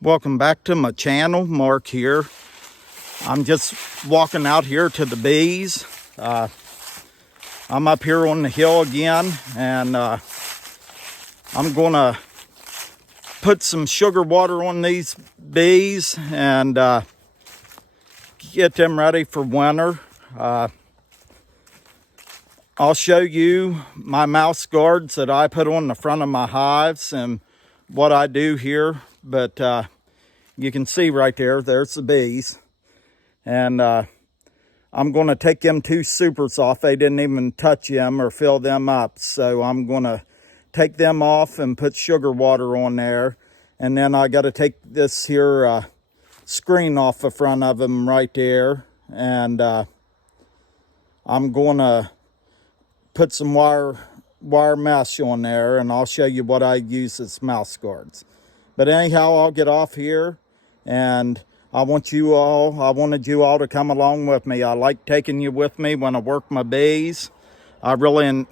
Welcome back to my channel. Mark here. I'm just walking out here to the bees. I'm up here on the hill again, and I'm gonna put some sugar water on these bees and get them ready for winter. I'll show you my mouse guards that I put on the front of my hives and what I do here, but you can see right there's the bees, and I'm going to take them two supers off. They didn't even touch them or fill them up, so I'm going to take them off and put sugar water on there, and then I got to take this here screen off the front of them right there, and I'm going to put some wire mesh on there, and I'll show you what I use as mouse guards. But anyhow, I'll get off here, and I wanted you all to come along with me. I like taking you with me when I work my bees. I really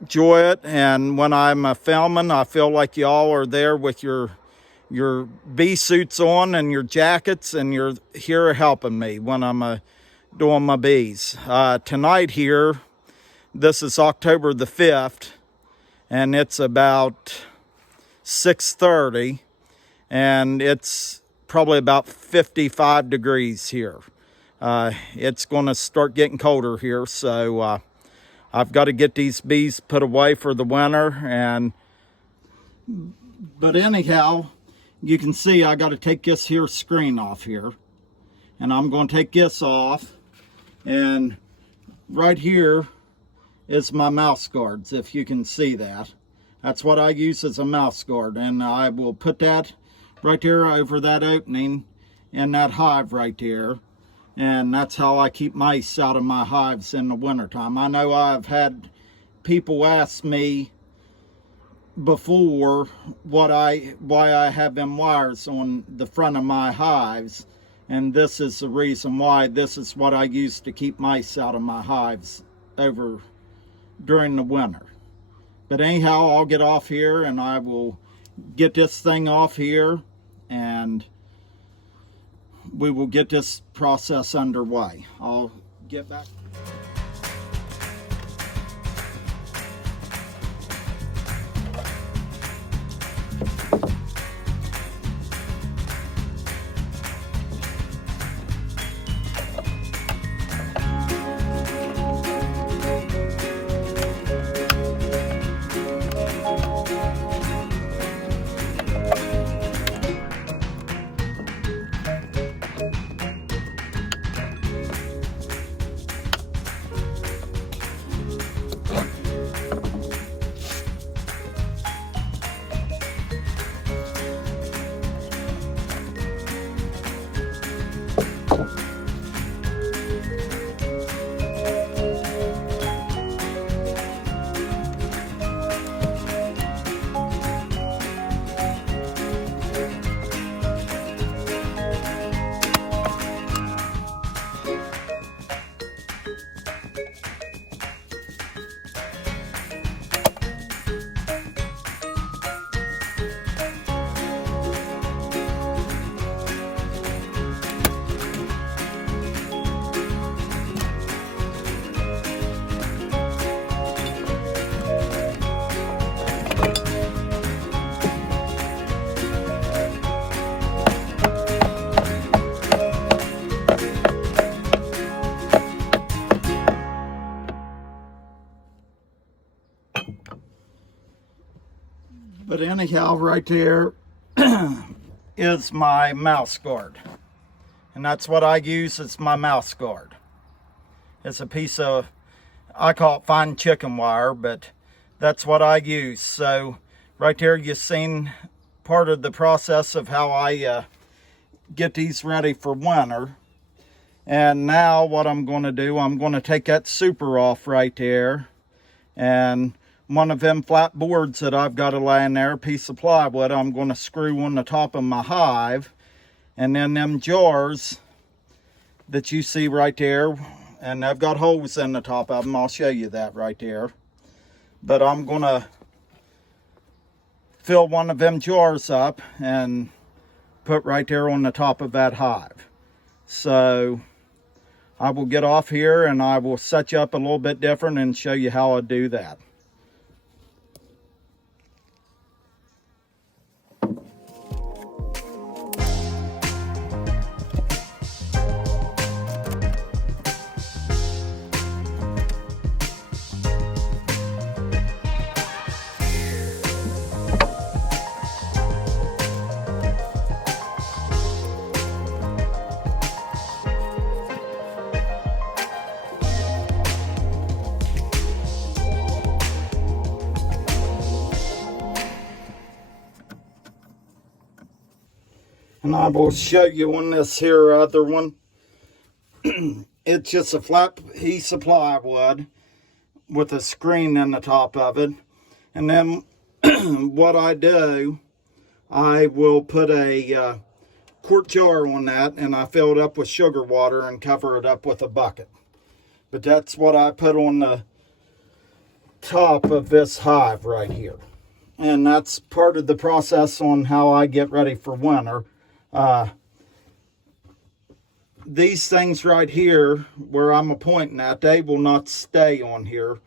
enjoy it, and when I'm filming, I feel like y'all are there with your bee suits on and your jackets, and you're here helping me when I'm doing my bees. Tonight here, this is October the 5th, and it's about 6:30, and it's probably about 55 degrees here. It's going to start getting colder here, so I've got to get these bees put away for the winter. But anyhow, you can see I got to take this here screen off here, and I'm going to take this off, and right here is my mouse guards, if you can see that. That's what I use as a mouse guard, and I will put that right there over that opening in that hive right there, and that's how I keep mice out of my hives in the wintertime. I know I've had people ask me before why I have them wires on the front of my hives, and this is the reason why. This is what I use to keep mice out of my hives during the winter. But anyhow, I'll get off here, and I will get this thing off here, and we will get this process underway. I'll get back. But anyhow, right there is my mouse guard. And that's what I use as my mouse guard. It's a piece of, I call it fine chicken wire, but that's what I use. So right there you've seen part of the process of how I get these ready for winter. And now what I'm going to do, I'm going to take that super off right there, and one of them flat boards that I've got to lay in there, a piece of plywood, I'm going to screw on the top of my hive, and then them jars that you see right there, and I've got holes in the top of them. I'll show you that right there. But I'm going to fill one of them jars up, and put right there on the top of that hive. So I will get off here and I will set you up a little bit different and show you how I do that. And I will show you on this here other one. It's just a flat piece of plywood with a screen in the top of it. And then what I do, I will put a quart jar on that, and I fill it up with sugar water and cover it up with a bucket. But that's what I put on the top of this hive right here. And that's part of the process on how I get ready for winter. These things right here where I'm pointing at, they will not stay on here.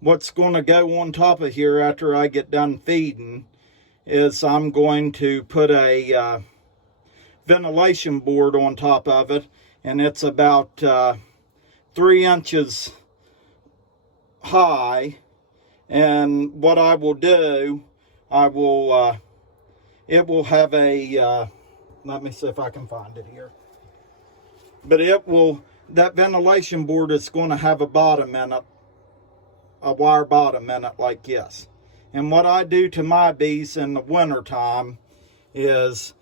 What's going to go on top of here after I get done feeding is I'm going to put a ventilation board on top of it, and it's about 3 inches high. And what I will do, it will have a let me see if I can find it here. But that ventilation board is going to have a bottom in it, a wire bottom in it like this. And what I do to my bees in the winter time is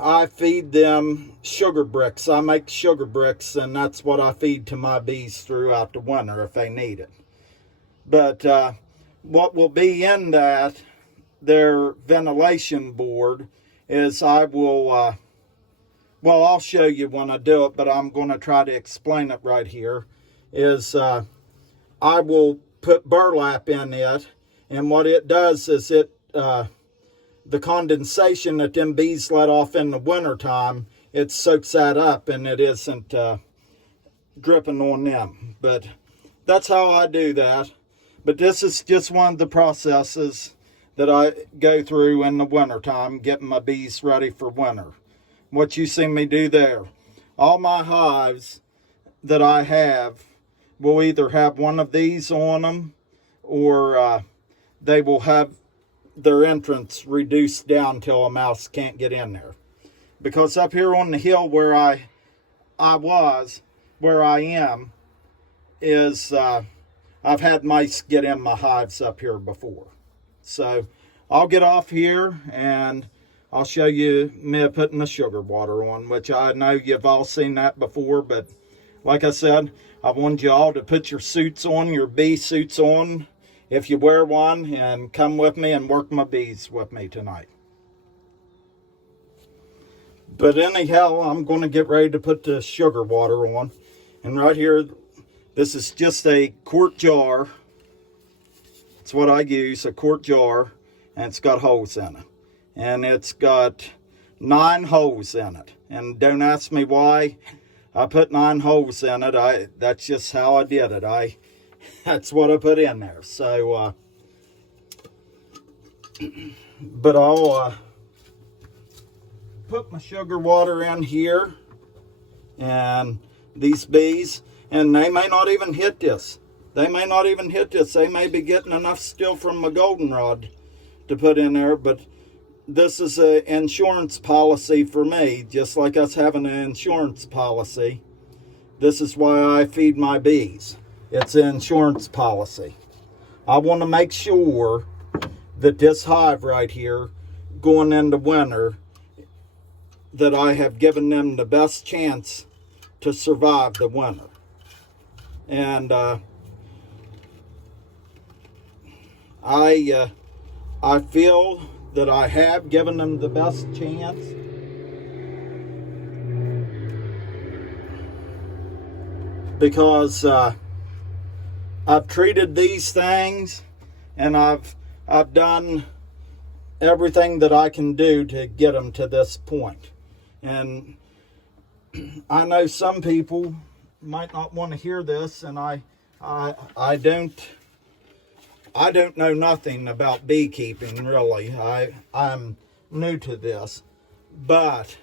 I feed them sugar bricks. I make sugar bricks, and that's what I feed to my bees throughout the winter if they need it. But what will be in their ventilation board is I will, well, I'll show you when I do it, but I'm going to try to explain it right here, is I will put burlap in it, and what it does is the condensation that them bees let off in the wintertime, it soaks that up and it isn't dripping on them. But that's how I do that. But this is just one of the processes that I go through in the wintertime, getting my bees ready for winter. What you see me do there. All my hives that I have will either have one of these on them, or they will have their entrance reduced down till a mouse can't get in there. Because up here on the hill where I am, is I've had mice get in my hives up here before. So I'll get off here and I'll show you me putting the sugar water on, which I know you've all seen that before, but like I said, I want you all to put your suits on, your bee suits on, if you wear one, and come with me and work my bees with me tonight. But anyhow, I'm going to get ready to put the sugar water on. And right here, this is just a quart jar. It's what I use, a quart jar, and it's got holes in it. And it's got 9 holes in it. And don't ask me why I put 9 holes in it. That's just how I did it. That's what I put in there. So, but I'll put my sugar water in here, and these bees, and they may not even hit this. They may not even hit this. They may be getting enough still from my goldenrod to put in there, but this is an insurance policy for me, just like us having an insurance policy. This is why I feed my bees. It's an insurance policy. I want to make sure that this hive right here, going into winter, that I have given them the best chance to survive the winter. And I feel that I have given them the best chance. Because I've treated these things, and I've done everything that I can do to get them to this point. And I know some people might not want to hear this, and I don't know nothing about beekeeping, really. I'm new to this, but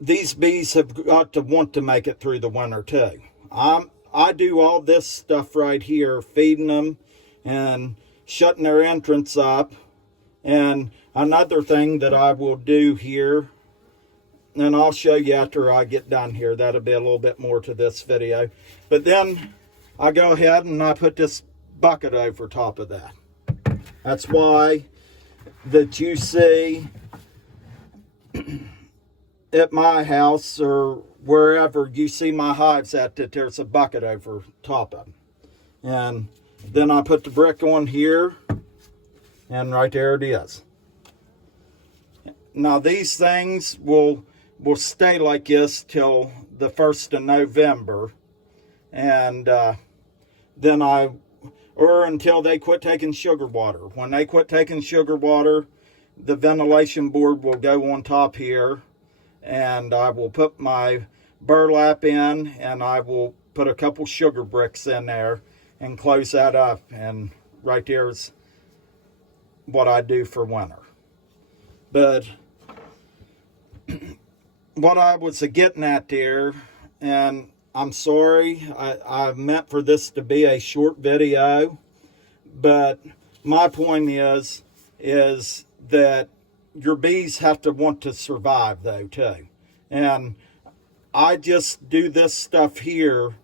these bees have got to want to make it through the winter too. I do all this stuff right here, feeding them and shutting their entrance up. And another thing that I will do here, and I'll show you after I get done here, that'll be a little bit more to this video, but then I go ahead and I put this bucket over top of that. That's why that you see at my house or wherever you see my hives at, that there's a bucket over top of them. And then I put the brick on here, and right there it is. Now these things will stay like this till the 1st of November, and then or until they quit taking sugar water. When they quit taking sugar water, the ventilation board will go on top here, and I will put my burlap in, and I will put a couple sugar bricks in there and close that up. And right there's what I do for winter. But what I was getting at there, and I'm sorry, I meant for this to be a short video, but my point is that your bees have to want to survive though too. And I just do this stuff here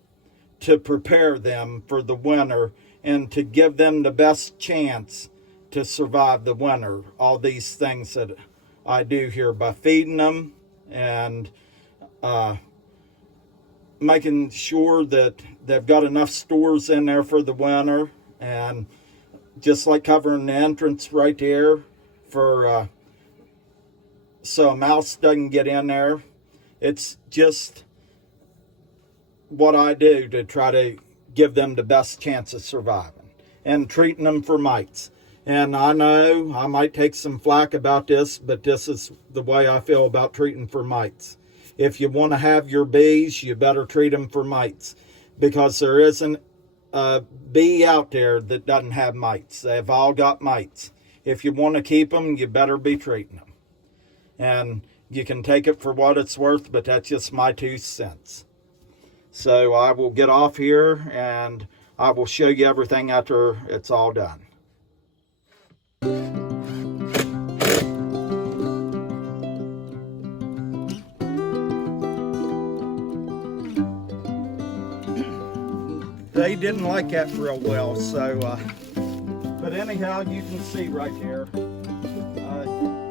to prepare them for the winter and to give them the best chance to survive the winter. All these things that I do here by feeding them and making sure that they've got enough stores in there for the winter, and just like covering the entrance right there for so a mouse doesn't get in there. It's just what I do to try to give them the best chance of surviving, and treating them for mites. And I know I might take some flack about this, but this is the way I feel about treating for mites. If you want to have your bees, you better treat them for mites, because there isn't a bee out there that doesn't have mites. They've all got mites. If you want to keep them, you better be treating them. And you can take it for what it's worth, but that's just my 2 cents. So I will get off here, and I will show you everything after it's all done. They didn't like that real well, so but anyhow, you can see right here,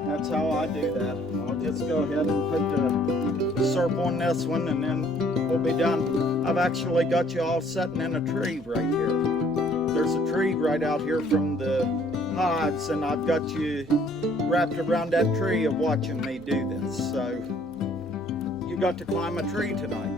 that's how I do that. I'll just go ahead and put the syrup on this one, and then we'll be done. I've actually got you all sitting in a tree right here. There's a tree right out here from the hives, and I've got you wrapped around that tree of watching me do this. So you got to climb a tree tonight.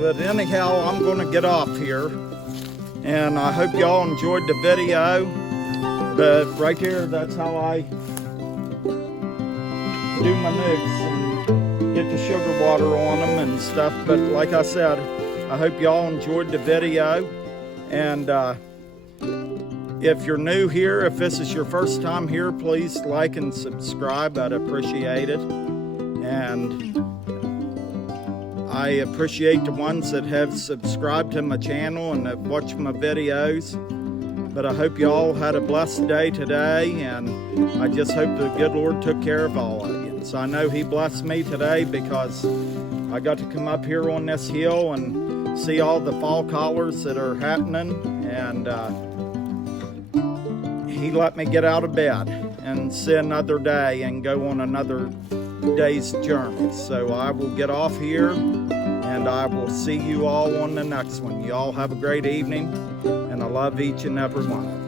But anyhow, I'm going to get off here, and I hope y'all enjoyed the video. But right here, that's how I do my nukes and get put the sugar water on them and stuff. But like I said, I hope y'all enjoyed the video. And if you're new here, if this is your first time here, please like and subscribe. I'd appreciate it. And I appreciate the ones that have subscribed to my channel and have watched my videos. But I hope you all had a blessed day today, and I just hope the good Lord took care of all of you. So I know He blessed me today because I got to come up here on this hill and see all the fall colors that are happening, and He let me get out of bed and see another day and go on another day's journey. So I will get off here, and I will see you all on the next one. You all have a great evening, and I love each and every one of you.